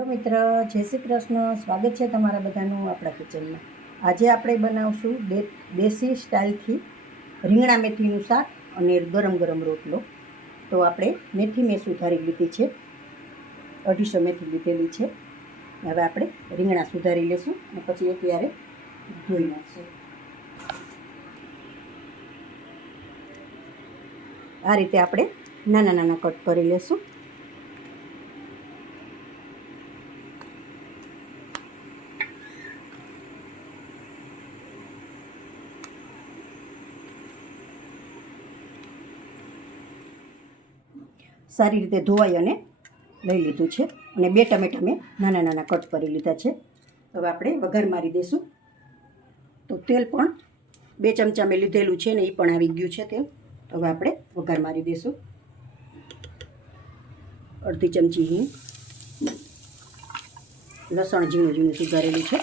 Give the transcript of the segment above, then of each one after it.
Hello મિત્ર, જય શ્રી કૃષ્ણ. સ્વાગત છે તમારા બધાનું આપણા કિચનમાં. આજે આપણે બનાવશું દેશી સ્ટાઇલથી રીંગણા મેથીનું શાક અને ગરમ ગરમ રોટલો. તો આપણે મેથી મેં સુધારી લીધી છે, 250 મેથી લીધેલી છે. હવે આપણે રીંગણા સુધારી લઈશું અને પછી અત્યારે ધોઈ નાખશું. આ રીતે આપણે નાના નાના કટ કરી લઈશું. સારી રીતે ધોવાઈ અને લઈ લીધું છે અને 2 ટમેટા મેં નાના નાના કટ કરી લીધા છે. હવે આપણે વઘાર મારી દઈશું. તો તેલ પણ 2 ચમચા મેં લીધેલું છે ને એ પણ આવી ગયું છે તેલ. હવે આપણે વઘાર મારી દઈશું. અડધી ચમચી હિંગ, લસણ ઝીણું ઝીણું સુધારેલું છે,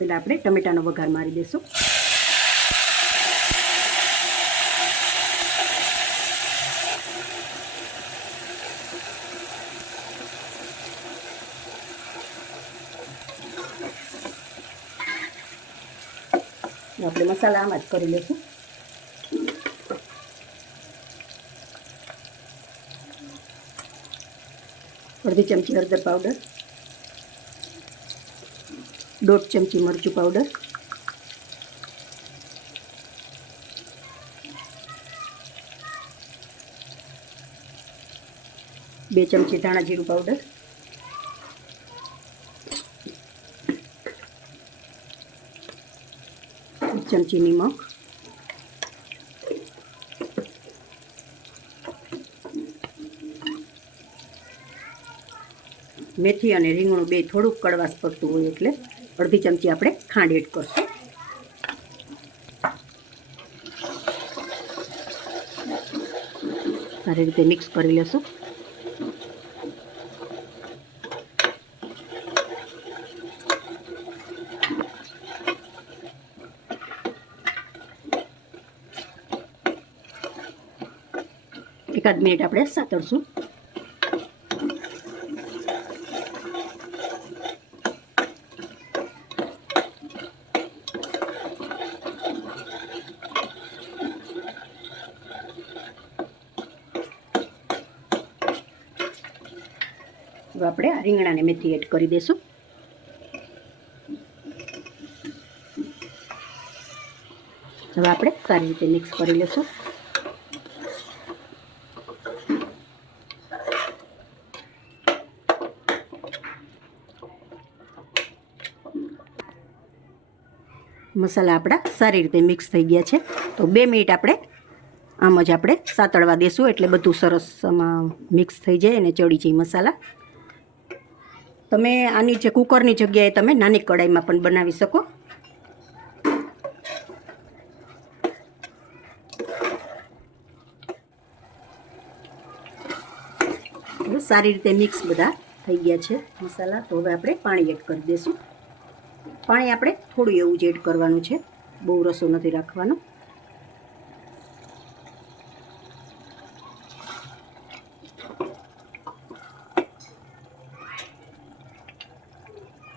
પહેલાં આપણે ટમેટાનો વઘાર મારી દઈશું. આપણે મસાલા આમાં જ કરી લઈશું. અડધી ચમચી હળદર પાવડર, 1.5 ચમચી મરચું પાવડર, 2 ચમચી ધાણા જીરું પાવડર, 1 ચમચી નિમક, મેથી અને રીંગણું બે થોડુંક કડવાશ પડતું હોય એટલે અડધી ચમચી આપણે ખાંડ એડ કરશું. સારી રીતે મિક્સ કરી લેશું. એકાદ મિનિટ આપણે સાતળશું. હવે આપણે આ રીંગણાને મેથી એડ કરી દઈશું. હવે આપણે સારી રીતે મિક્સ કરી લઈશું. મસાલા આપણા સારી રીતે મિક્સ થઈ ગયા છે. તો 2 મિનિટ આપણે આમ જ આપણે સાતળવા દેશું એટલે બધું સરસ આમાં મિક્સ થઈ જાય અને ચડી જાય મસાલા. તમે આની જે કુકરની જગ્યાએ તમે નાની કડાઈમાં પણ બનાવી શકો. સારી રીતે મિક્સ બધા થઈ ગયા છે મસાલા. તો હવે આપણે પાણી એડ કરી દઈશું. પાણી આપણે થોડું એવું જ એડ કરવાનું છે, બહુ રસો નથી રાખવાનો.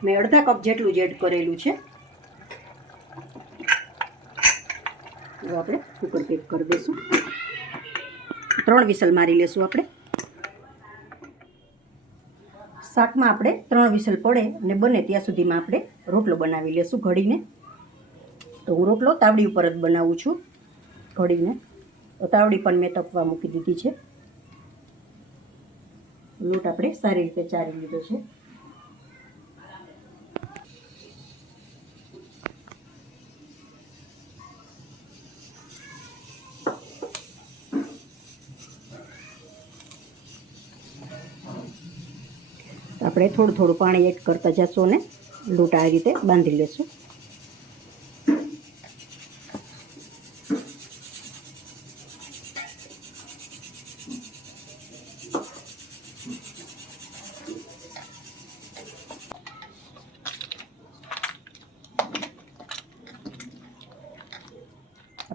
મેં અડધા કપ જેટલું જ એડ કરેલું છે. હવે આપણે કુકર પેક કરી દઈશું. 3 વિસલ મારી લેશું આપણે. શાકમાં આપણે 3 વિસલ પડે અને બને ત્યાં સુધીમાં આપણે રોટલો બનાવી લેશું ઘડીને. તો હું રોટલો તાવડી ઉપર જ બનાવું છું ઘડીને. તો તાવડી પણ મેં તપવા મૂકી દીધી છે. લોટ આપણે સારી રીતે ચારી લીધો છે. આપણે થોડું થોડું પાણી એડ કરતા જશું અને લોટ આ રીતે બાંધી લેશું.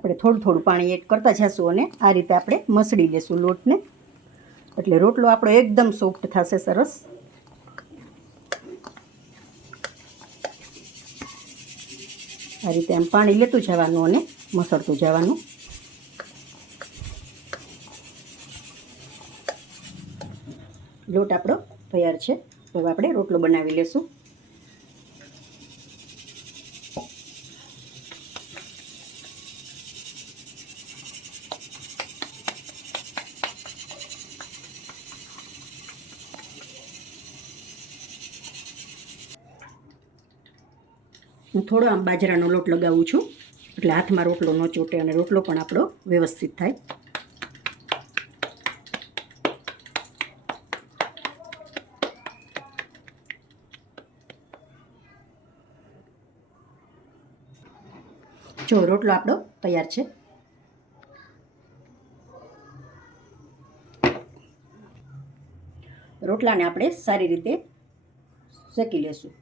આપણે થોડું થોડું પાણી એડ કરતા જઈશું અને આ રીતે આપણે મસળી લેશું લોટને, એટલે રોટલો આપણો એકદમ સોફ્ટ થશે, સરસ. આ રીતે આમ પાણી લેતું જવાનું અને મસળતું જવાનું. લોટ આપણો તૈયાર છે. તો હવે આપણે રોટલો બનાવી લેશું. હું થોડો આમ બાજરાનો લોટ લગાવું છું, એટલે હાથમાં રોટલો ન ચોટે અને રોટલો પણ આપણો વ્યવસ્થિત થાય. જો રોટલો આપણો તૈયાર છે. રોટલાને આપણે સારી રીતે શેકી લેશું.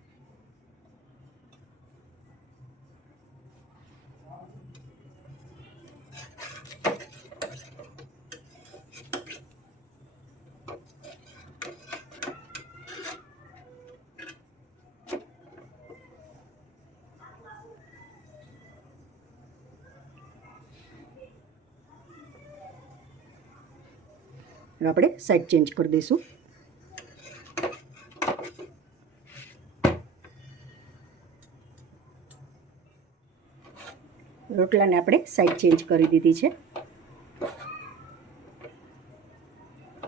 આપણે સાઈડ ચેન્જ કરી દઈશું. રોટલાને આપણે સાઈડ ચેન્જ કરી દીધી છે.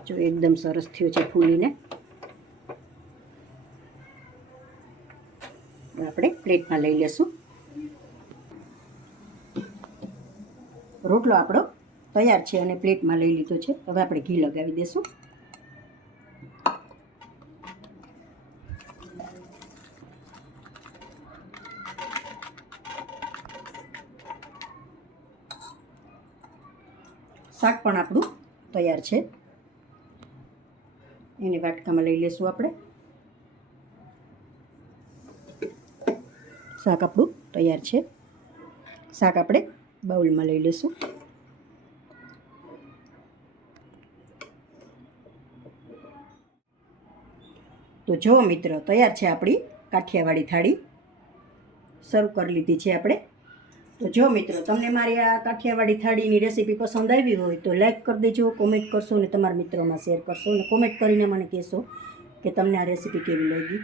જો એકદમ સરસ થયો છે ફૂલીને. આપણે પ્લેટમાં લઈ લેશું. રોટલો આપણો તૈયાર છે અને પ્લેટમાં લઈ લીધો છે. હવે આપણે ઘી લગાવી દઈશું. શાક પણ આપણું તૈયાર છે. એને વાટકામાં લઈ લેશું આપણે. શાક આપણું તૈયાર છે. શાક આપણે બાઉલમાં લઈ લેશું. તો જો મિત્ર, તૈયાર છે આપણી કાઠિયાવાડી થાળી. સર્વ કરી લીધી છે આપણે. તો જો મિત્રો, તમને મારી આ કાઠિયાવાડી થાળીની રેસીપી પસંદ આવી હોય તો લાઈક કરી દેજો, કોમેન્ટ કરશો અને તમારા મિત્રોમાં શેર કરશો અને કોમેન્ટ કરીને મને કહેશો કે તમને આ રેસીપી કેવી લાગી.